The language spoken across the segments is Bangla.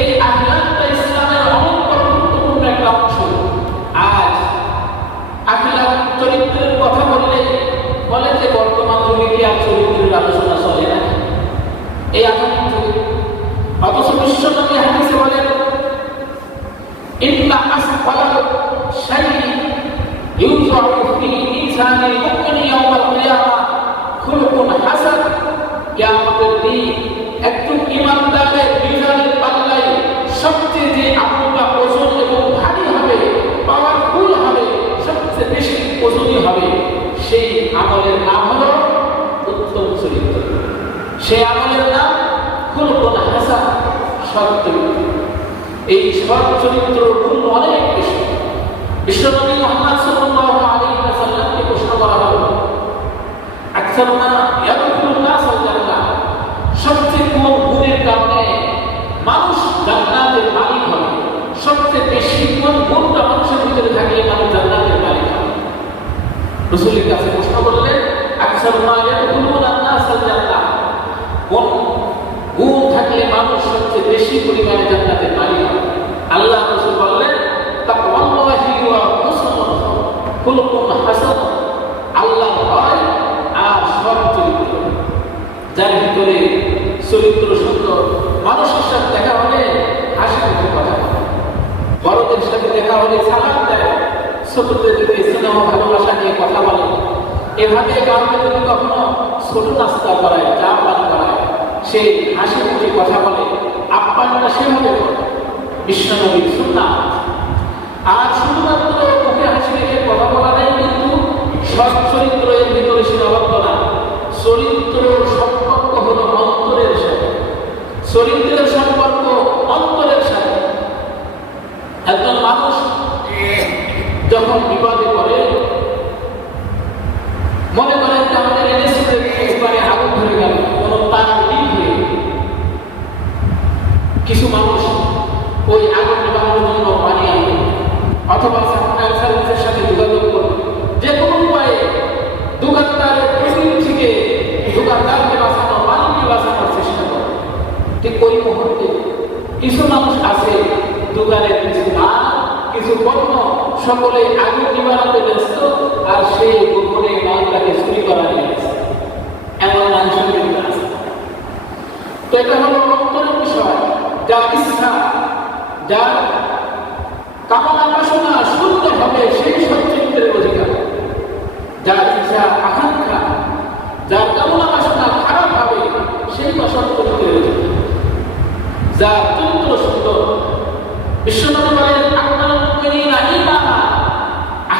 এই আখলাকটা ইসলামের গুরুত্বপূর্ণ একটা অংশ। আজ আখলাক চরিত্রের কথা বললে, বলে যে বর্তমান যুগে কি আর চরিত্রের আলোচনা চলে না। এই যুগে অথচ বিশ্বনবী হাদিসে বলেন, ইন্না আসফাল শাইই ইউজাউ ফি কিয়ামা হাসান। কিয়ামতের দিন পাল্লায় সবচেয়ে যে আমলটা ওজন এবং ভারী হবে পাওয়ারফুল হবে, সবচেয়ে বেশি ওজনই হবে, সেই আমলের নাম হলো উত্তম চরিত্র। সেই আমলের নাম খুলকুন হাসান সৎ এই সৎ চরিত্র গুণ অনেক বেশি। বিশ্বনবী মোহাম্মদ সাল্লাল্লাহু আলাইহি প্রশ্ন করা হলো আকসার মা ইয়াদখুলুন নাস আল জান্নাহ সবচেয়ে কোন গুণের কারণে মানুষ জান্নাতের মালিক হবে সবচেয়ে বেশি কোন গুণটা মানুষের ভিতরে থাকলে মানুষ জান্নাতের মালিক হবে। রসুলের কাছে প্রশ্ন করলেন, আকসার মা ইয়াদখুলুন নাস আল জান্নাহ? কোন গুণ থাকলে মানুষ সবচেয়ে বেশি পরিমাণে জান্নাতের মালিক হবে? আল্লাহ রসুল বললেন, তাকওয়াল্লাহি ওয়া হুসনুল খুলুকুন হাসান। আল্লাহ ভয় আর সৎ চরিত্র। যার ভিতরে চরিত্র সুন্দর, মানুষের সাথে দেখা হলে হাসি মুখে কথা বলে বড়দের হলে সালাম দেয়, ছোটদের স্নেহ ভালোবাসা নিয়ে কথা বলে। এভাবে কাউকে যদি কখনো ছোট নাস্তা করায়, চা পান করায় সে হাসি মুখে কথা বলে, আপ্যায়নটা সেভাবে করে। বিশ্বনবীর সুন্নাত। আর শুধুমাত্র মুখে হাসি রেখে কথা বলা নেই, কিন্তু সৎ বিপদে পড়ে। মনে করেন যে আমাদের এনএসিতে একবারে আগুন ধরে গেল, কোনো তার কিছু মানুষ ওই আগুন জন্য পানি আনবে অথবা সার্ভিসের সাথে যোগাযোগ করবে যে কোনো উপায়ে দোকানদারের থেকে দোকানদারকে বাঁচানো বাঁচানোর চেষ্টা করে। ঠিক ওই মুহূর্তে কিছু মানুষ আছে দোকানের কিছু মাল কিছু পণ্য সকলে আগুন নিবানোতে ব্যস্ত আর সে গোপনে মালটাকে চুরি করা নিয়ে এমন মানুষের তো এটা হলো অন্তরের বিষয়। যা ইচ্ছা যার কামনা বাসনা হবে সেই সচ্চিত্রের অধিকার। যার ইচ্ছা আকাঙ্ক্ষা, যার কামনা বাসনা খারাপ হবে সেই অসত্যচিত্রের অধিকার। যার চরিত্র সুন্দর। বিশ্বনবী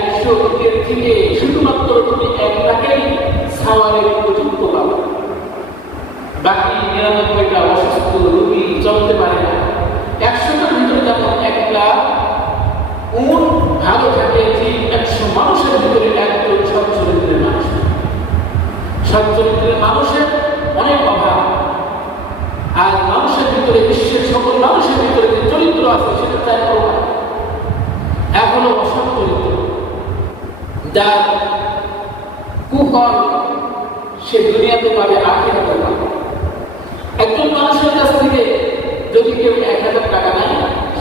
একশো কোটির থেকে শুধুমাত্র তুমি একটাকেই সাওয়ারের উপযুক্ত পাবে। বাকি নিরানব্বইটা অসুস্থ রোগী চলতে পারে না। একশোটার ভিতরে যখন একটা উন ভালো থাকে একশো মানুষের ভিতরে একজন সচ্চরিত্রের মানুষ। সচ্চরিত্রের মানুষের অনেক অভাব। আর মানুষের ভিতরে, বিশ্বের সকল মানুষের ভিতরে যে চরিত্র আছে সেটা চাই প্রভাব এখনও অসৎ চরিত্র। যার কুফল সে দুনিয়াতে পাবে, আখেরাতে পাবে। একজন মানুষের কাছ থেকে যদি কেউ এক হাজার টাকা নেয়,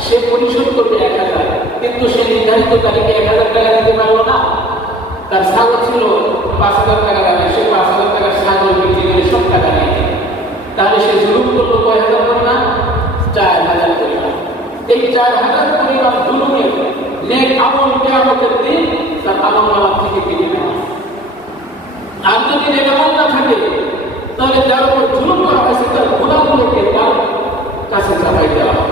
সে পরিশোধ করবে এক হাজার, কিন্তু সে নির্ধারিত তারিখে এক হাজার টাকা দিতে পারল না। তার ছাগল ছিল পাঁচ হাজার টাকা দামে, সে পাঁচ হাজার টাকার ছাগল বিক্রি করে সব টাকা নেয়। তাহলে সে জুলুম করল কয় হাজার পরিমাণ? চার হাজার পরিমাণ। এই চার হাজার পরিমাণ জুলুমের নেক আমল কেয়ামতের দিন তার আমল থেকে কেটে নেওয়া আর যদি নেক আমল না থাকে, তাহলে যার উপর জুলুম করা হয়েছে, তার গুণাগুলোকে তার কাছে চাপাই দেওয়া